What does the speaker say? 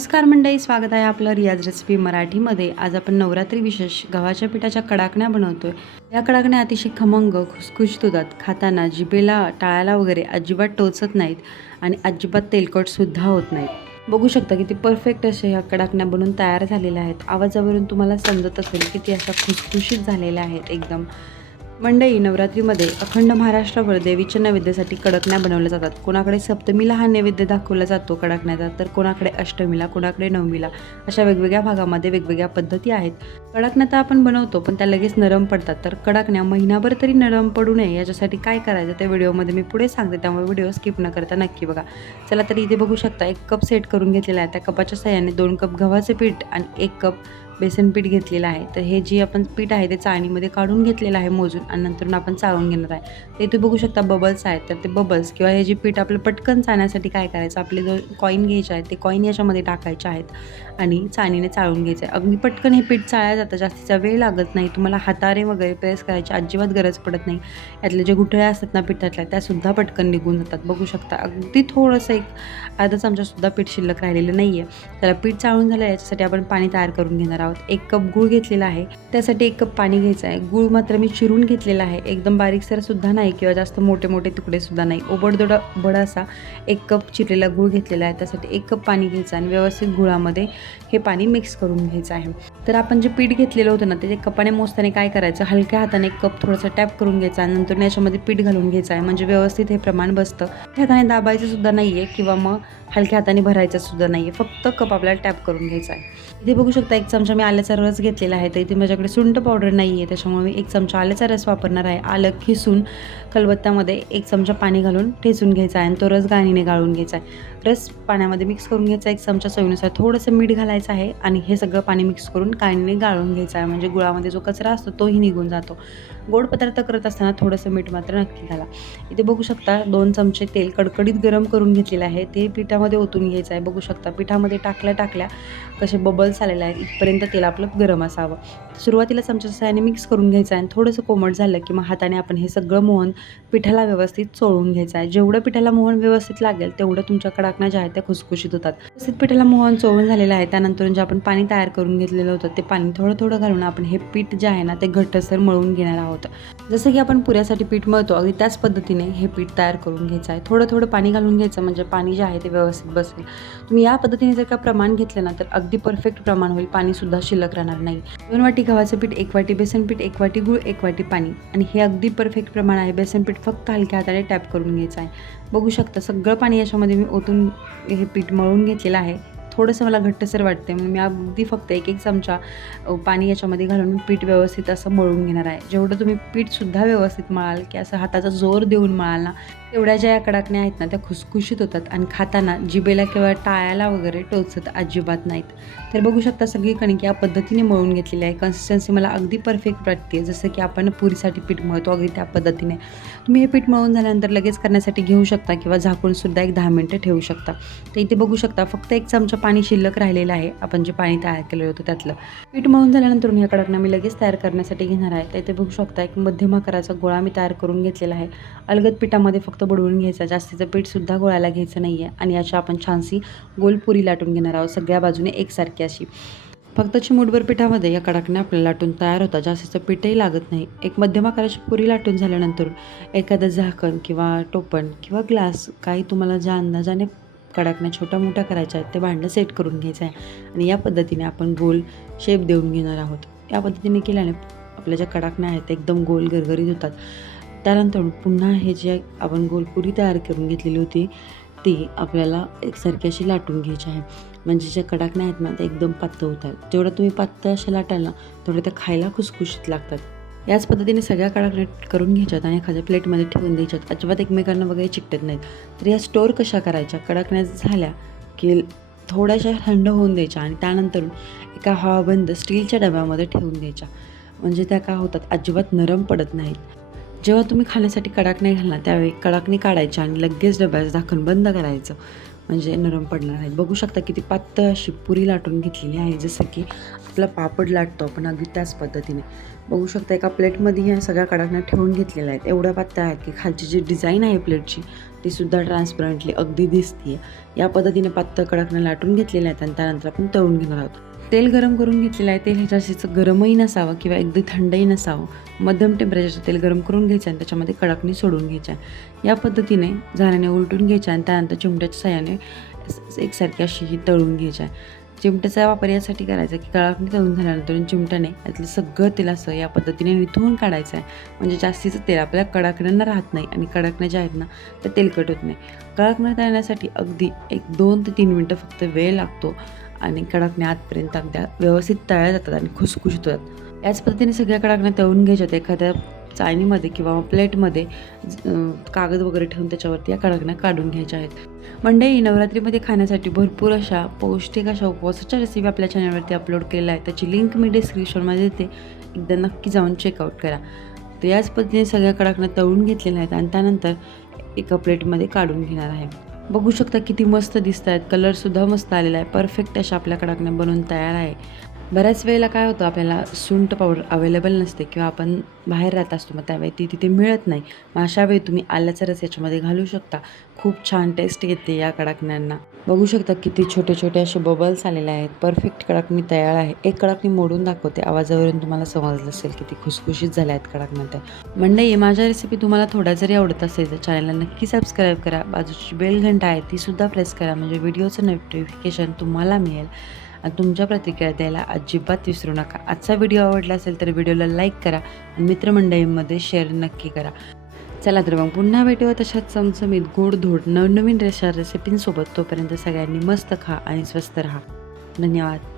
नमस्कार मंडळी स्वागत आहे आपलं रियाज रेसिपी मराठीमध्ये. आज आपण नवरात्री विशेष गव्हाच्या पिठाच्या कडाकण्या बनवतोय. या कडाकण्या अतिशय खमंग खुसखुशीत होतात. खाताना जिभेला टाळायला वगैरे अजिबात टोचत नाहीत आणि अजिबात तेलकटसुद्धा होत नाहीत. बघू शकता किती परफेक्ट अशा ह्या कडाकण्या बनून तयार झालेल्या आहेत. आवाजावरून तुम्हाला समजत असेल किती अशा खुसखुशीत झालेल्या आहेत एकदम. मंडई नवरात्रीमध्ये अखंड महाराष्ट्राभर देवीच्या नैवेद्यासाठी कडकण्या बनवल्या जातात. कोणाकडे सप्तमीला हा नैवेद्य दाखवला जातो कडकण्याचा तर कोणाकडे अष्टमीला कोणाकडे नवमीला अशा वेगवेगळ्या भागामध्ये वेगवेगळ्या पद्धती आहेत. कडकण्या तर आपण बनवतो पण त्या लगेच नरम पडतात. तर कडकण्या महिनाभर तरी नरम पडू नये याच्यासाठी काय करायचं त्या व्हिडिओमध्ये मी पुढे सांगते त्यामुळे व्हिडिओ स्किप न करता नक्की बघा. चला तर इथे बघू शकता एक कप सेट करून घेतलेला आहे. त्या कपाच्या सहाय्याने दोन कप गव्हाचे पीठ आणि एक कप बेसन पीठ घेतलेलं आहे. तर हे जे आपण पीठ आहे ते चाळणीमध्ये काढून घेतलेलं आहे मोजून आणि नंतर आपण चाळून घेणार आहे. तर इथे बघू शकता बबल्स आहेत. तर ते बबल्स किंवा हे जे पीठ आपलं पटकन चाळण्यासाठी काय करायचं? आपले जो कॉईन घ्यायचे आहेत ते कॉईन याच्यामध्ये टाकायचे आहेत आणि चाळणीने चाळून घ्यायचं आहे. अगदी पटकन हे पीठ चाळल्या जातं. जास्तीचा वेळ लागत नाही. तुम्हाला हातारे वगैरे प्रेस करायची अजिबात गरज पडत नाही. यातले जे गुठळ्या असतात ना पिठातल्या त्यासुद्धा पटकन निघून जातात. बघू शकता अगदी थोडंसं एक अर्धा चमचासुद्धा पीठ शिल्लक राहिलेलं नाही आहे त्याला पीठ चाळून झालं याच्यासाठी आपण पाणी तयार करून घेणार आहोत. एक कप गूळ घेतलेला आहे. त्यासाठी एक कप पाणी घ्यायचं आहे. गूळ मात्र मी चिरून घेतलेला आहे. एकदम बारीकसर सुद्धा नाही किंवा जास्त मोठे मोठे तुकडे सुद्धा नाही. ओबडदोडा बडा असा एक कप चिरलेला गूळ घेतलेला आहे. त्यासाठी एक कप पाणी घ्यायचं आणि व्यवस्थित गुळामध्ये हे पाणी मिक्स करून घ्यायचं आहे. तर आपण जे पीठ घेतलेलं होतं ना ते कपाने मोजताना काय करायचं? हलक्या हाताने एक कप थोडंसं टॅप करून घ्यायचा आणि नंतर याच्यामध्ये पीठ घालून घ्यायचं आहे. म्हणजे व्यवस्थित हे प्रमाण बसतं. त्या हाताने दाबायचं सुद्धा नाही आहे किंवा मग हलक्या हाताने भरायचा सुद्धा नाही आहे फक्त कप आपल्याला टॅप करून घ्यायचा आहे. इथे बघू शकता एक चमचा मी आल्याचा रस घेतलेला आहे. तर इथे माझ्याकडे सुंट पावडर नाही आहे त्याच्यामुळे मी एक चमचा आल्याचा रस वापरणार आहे. आलं खिसून कलबत्त्यामध्ये एक चमचा पाणी घालून ठेचून घ्यायचा आहे आणि तो रस गाणीने गाळून घ्यायचा आहे. रस पाण्यामध्ये मिक्स करून घ्यायचा एक चमचा चवीनुसार थोडंसं मीठ घालायचं आहे आणि हे सगळं पाणी मिक्स करून गाणीने गाळून घ्यायचं आहे. म्हणजे गुळामध्ये जो कचरा असतो तोही निघून जातो. गोड पदार्थ करत असताना थोडंसं मीठ मात्र नक्की घाला. इथे बघू शकता दोन चमचे तेल कडकडीत गरम करून घेतलेलं आहे. ते पिठामध्ये ओतून घ्यायचं आहे. बघू शकता पिठामध्ये टाकल्या टाकल्या कसे बबल्स आलेले आहेत. इथपर्यंत तेल आपलं गरम असावं. सुरुवातीला चमच्या सहाय्याने मिक्स करून घ्यायचं आहे आणि थोडंसं कोमट झालं की मग हाताने आपण हे सगळं मोहन पिठाला व्यवस्थित चोळून घ्यायचं आहे. जेवढं पिठाला मोहन व्यवस्थित लागेल तेवढं तुमच्या कडाकण्या ज्या आहेत त्या खुसखुशीत होतात. व्यवस्थित पिठाला मोहन चोळून झालेलं आहे. त्यानंतर जे आपण पाणी तयार करून घेतलेलं होतं ते पाणी थोडं थोडं घालून आपण हे पीठ जे आहे ना ते घट्टसर मळून घेणार आहोत. जसं की आपण पुऱ्यासाठी पीठ मळतो अगदी त्याच पद्धतीने हे पीठ तयार करून घ्यायचं आहे. थोडं थोडं पाणी घालून घ्यायचं म्हणजे पाणी जे आहे ते व्यवस्थित बसेल. तुम्ही या पद्धतीने जर का प्रमाण घेतलं ना तर अगदी परफेक्ट प्रमाण होईल. पाणीसुद्धा शिल्लक राहणार नाही. दोन वाटी गव्हाचं पीठ एक वाटी बेसन पीठ एक वाटी गूळ एक वाटी पाणी. आणि हे अगदी परफेक्ट प्रमाण आहे. बेसन पीठ फक्त हलक्या हाताने टॅप करून घ्यायचं आहे. बघू शकता सगळं पाणी याच्यामध्ये मी ओतून हे पीठ मळून घेतलेलं आहे. थोडंसं मला घट्टसर वाटते म्हणून मी अगदी फक्त एक एक चमचा पाणी याच्यामध्ये घालून पीठ व्यवस्थित असं मळून घेणार आहे. जेवढं तुम्ही पीठसुद्धा व्यवस्थित मळाल की असं हाताचा जोर देऊन मळाल ना तेवढ्या ज्या या कडाकण्या आहेत ना त्या खुसखुशीत होतात आणि खाताना जिबेला किंवा टाळ्याला वगैरे टोचत अजिबात नाहीत. तर बघू शकता सगळी कणिक या पद्धतीने मळून घेतलेली आहे. कन्सिस्टन्सी मला अगदी परफेक्ट वाटते. जसं की आपण पुरीसाठी पीठ मळतो अगदी त्या पद्धतीने. तुम्ही हे पीठ मळून झाल्यानंतर लगेच करण्यासाठी घेऊ शकता किंवा झाकूनसुद्धा एक दहा मिनटं ठेवू शकता. तर इथे बघू शकता फक्त एक चमचा पाणी शिल्लक राहिलेलं आहे. आपण जे पाणी तयार केलं होतं त्यातलं. पीठ मळून झाल्यानंतर ह्या कडकनं मी लगेच तयार करण्यासाठी घेणार आहे. तर इथे बघू शकता एक मध्यम आकाराचा गोळा मी तयार करून घेतलेला आहे. अलगद पिठामध्ये फक्त बुडवून घ्यायचा जास्तीचं पीठसुद्धा गोळायला घ्यायचं नाही आहे आणि अशा आपण छानशी गोलपुरी लाटून घेणार आहोत. सगळ्या बाजूने एकसारखी अशी. फक्त चिमूटभर पिठामध्ये या कडाकण्या आपल्याला लाटून तयार होतात. जास्तीचं पीठही लागत नाही. एक मध्यम आकाराची पुरी लाटून झाल्यानंतर एखादं झाकण किंवा टोपण किंवा ग्लास काही तुम्हाला ज्या अंदाजाने कडाकण्या छोट्या मोठ्या करायच्या आहेत ते भांडं सेट करून घ्यायचं आहे. आणि या पद्धतीने आपण गोल शेप देऊन घेणार आहोत. या पद्धतीने केल्याने आपल्या ज्या कडाकण्या आहेत एकदम गोल गरगरीत होतात. त्यानंतर पुन्हा हे जे आपण गोलपुरी तयार करून घेतलेली होती ती आपल्याला एकसारखी अशी लाटून घ्यायची आहे. म्हणजे ज्या कडाकण्या आहेत ना त्या एकदम पातळ होतात. जेवढं तुम्ही पातळ अशा लाटाल ना तेवढं त्या खायला खुसखुशीत लागतात. याच पद्धतीने सगळ्या कडाकण्या करून घ्यायच्यात आणि एखाद्या प्लेटमध्ये ठेवून द्यायच्यात. अजिबात एकमेकांना वगैरे चिकटत नाहीत. तर या स्टोअर कशा करायच्या? कडकण्या झाल्या की थोड्याशा थंड होऊन द्यायच्या आणि त्यानंतर एका हवाबंद स्टीलच्या डब्यामध्ये ठेवून द्यायच्या. म्हणजे त्या काय होतात? अजिबात नरम पडत नाहीत. जेव्हा तुम्ही खाण्यासाठी कडाकण्या घालणार त्यावेळी कडाकणी काढायच्या आणि लगेच डब्यात झाकण बंद करायचं. म्हणजे नरम पडणार आहेत बघू शकता किती पातळ अशी पुरी लाटून घेतलेली आहे जसं की आपला पापड लाटतो आपण अगदी त्याच पद्धतीने. बघू शकता एका प्लेटमध्ये ह्या सगळ्या कडाकण्या ठेवून घेतलेल्या आहेत. एवढ्या पातळ आहेत की खालची जी डिझाईन आहे प्लेटची ती सुद्धा ट्रान्सपरंटली अगदी दिसते या पद्धतीने पातळ कडाकण्या लाटून घेतलेल्या आहेत आणि त्यानंतर आपण तळून घेणार आहोत. तेल गरम करून घेतलेलं आहे. तेल ह्याच्याशीचं गरमही नसावं किंवा अगदी थंडही नसावं. मध्यम टेम्परेचरचं तेल गरम करून घ्यायचं आणि त्याच्यामध्ये कडाकणी सोडून घ्यायच्या या पद्धतीने झाऱ्याने उलटून घ्यायच्या आणि त्यानंतर चिमट्याच्या सहाय्याने एकसारखी अशी ही तळून घ्यायच्या चिमट्याचा वापर यासाठी करायचा की कडाकणी तळून झाल्यानंतर चिमट्याने यातलं सगळं तेल असं या पद्धतीने निथून काढायचं आहे. म्हणजे जास्तीचं तेल आपल्या कडाकण्यांना राहत नाही आणि कडाकण्या ज्या आहेत ना त्या तेलकट होत नाही. कडाकण्या तळण्यासाठी अगदी एक दोन ते तीन मिनटं फक्त वेळ लागतो आणि कडाकण्या आतपर्यंत अगद्या व्यवस्थित तळल्या जातात आणि खुसखुशीत होतात. याच पद्धतीने सगळ्या कडाकण्या तळून घ्यायच्या एखाद्या चाळणीमध्ये किंवा प्लेटमध्ये कागद वगैरे ठेवून त्याच्यावरती या कडकण्या काढून घ्यायच्या आहेत. मंडई नवरात्रीमध्ये खाण्यासाठी भरपूर अशा पौष्टिक अशा उपवासाच्या रेसिपी आपल्या चॅनलवरती अपलोड केलेल्या आहेत. त्याची लिंक मी डिस्क्रिप्शनमध्ये देते. एकदा नक्की जाऊन चेकआउट करा. तर याच पद्धतीने सगळ्या कडाकण्या तळून घेतलेल्या आहेत आणि त्यानंतर एका प्लेटमध्ये काढून घेणार आहे. बघू शकता किती मस्त दिसत आहेत कलरसुद्धा मस्त आलेला आहे. परफेक्ट अशा आपल्या कडाकण्या बनवून तयार आहे. बऱ्याच वेळेला काय होतं आपल्याला सुंठ पावडर अवेलेबल नसते किंवा आपण बाहेर राहत असतो मग त्यावेळी ती तिथे मिळत नाही. मग अशा वेळी तुम्ही आल्याचा रस याच्यामध्ये घालू शकता. खूप छान टेस्ट येते या कडाकण्यांना. बघू शकता किती छोटे छोटे असे बबल्स आलेले आहेत. परफेक्ट कडाकणी तयार आहे. एक कडाकणी मोडून दाखवते. आवाजावरून तुम्हाला समजलं असेल किती खुसखुशीत झाल्या आहेत कडाकण्या त्या मंडई माझ्या रेसिपी तुम्हाला थोड्या जरी आवडत असेल तर चॅनलला नक्की सबस्क्राईब करा. बाजूची बेल घंटा आहे ती सुद्धा प्रेस करा. म्हणजे व्हिडिओचं नोटिफिकेशन तुम्हाला मिळेल. आणि तुमच्या प्रतिक्रिया द्यायला अजिबात विसरू नका. आजचा व्हिडिओ आवडला असेल तर व्हिडिओला लाईक करा आणि मित्रमंडळींमध्ये शेअर नक्की करा. चला तर मग पुन्हा भेटूया तशाच चमचमीत गोड धोड नवनवीन रेशा रेसिपींसोबत तोपर्यंत सगळ्यांनी मस्त खा आणि स्वस्त राहा. धन्यवाद.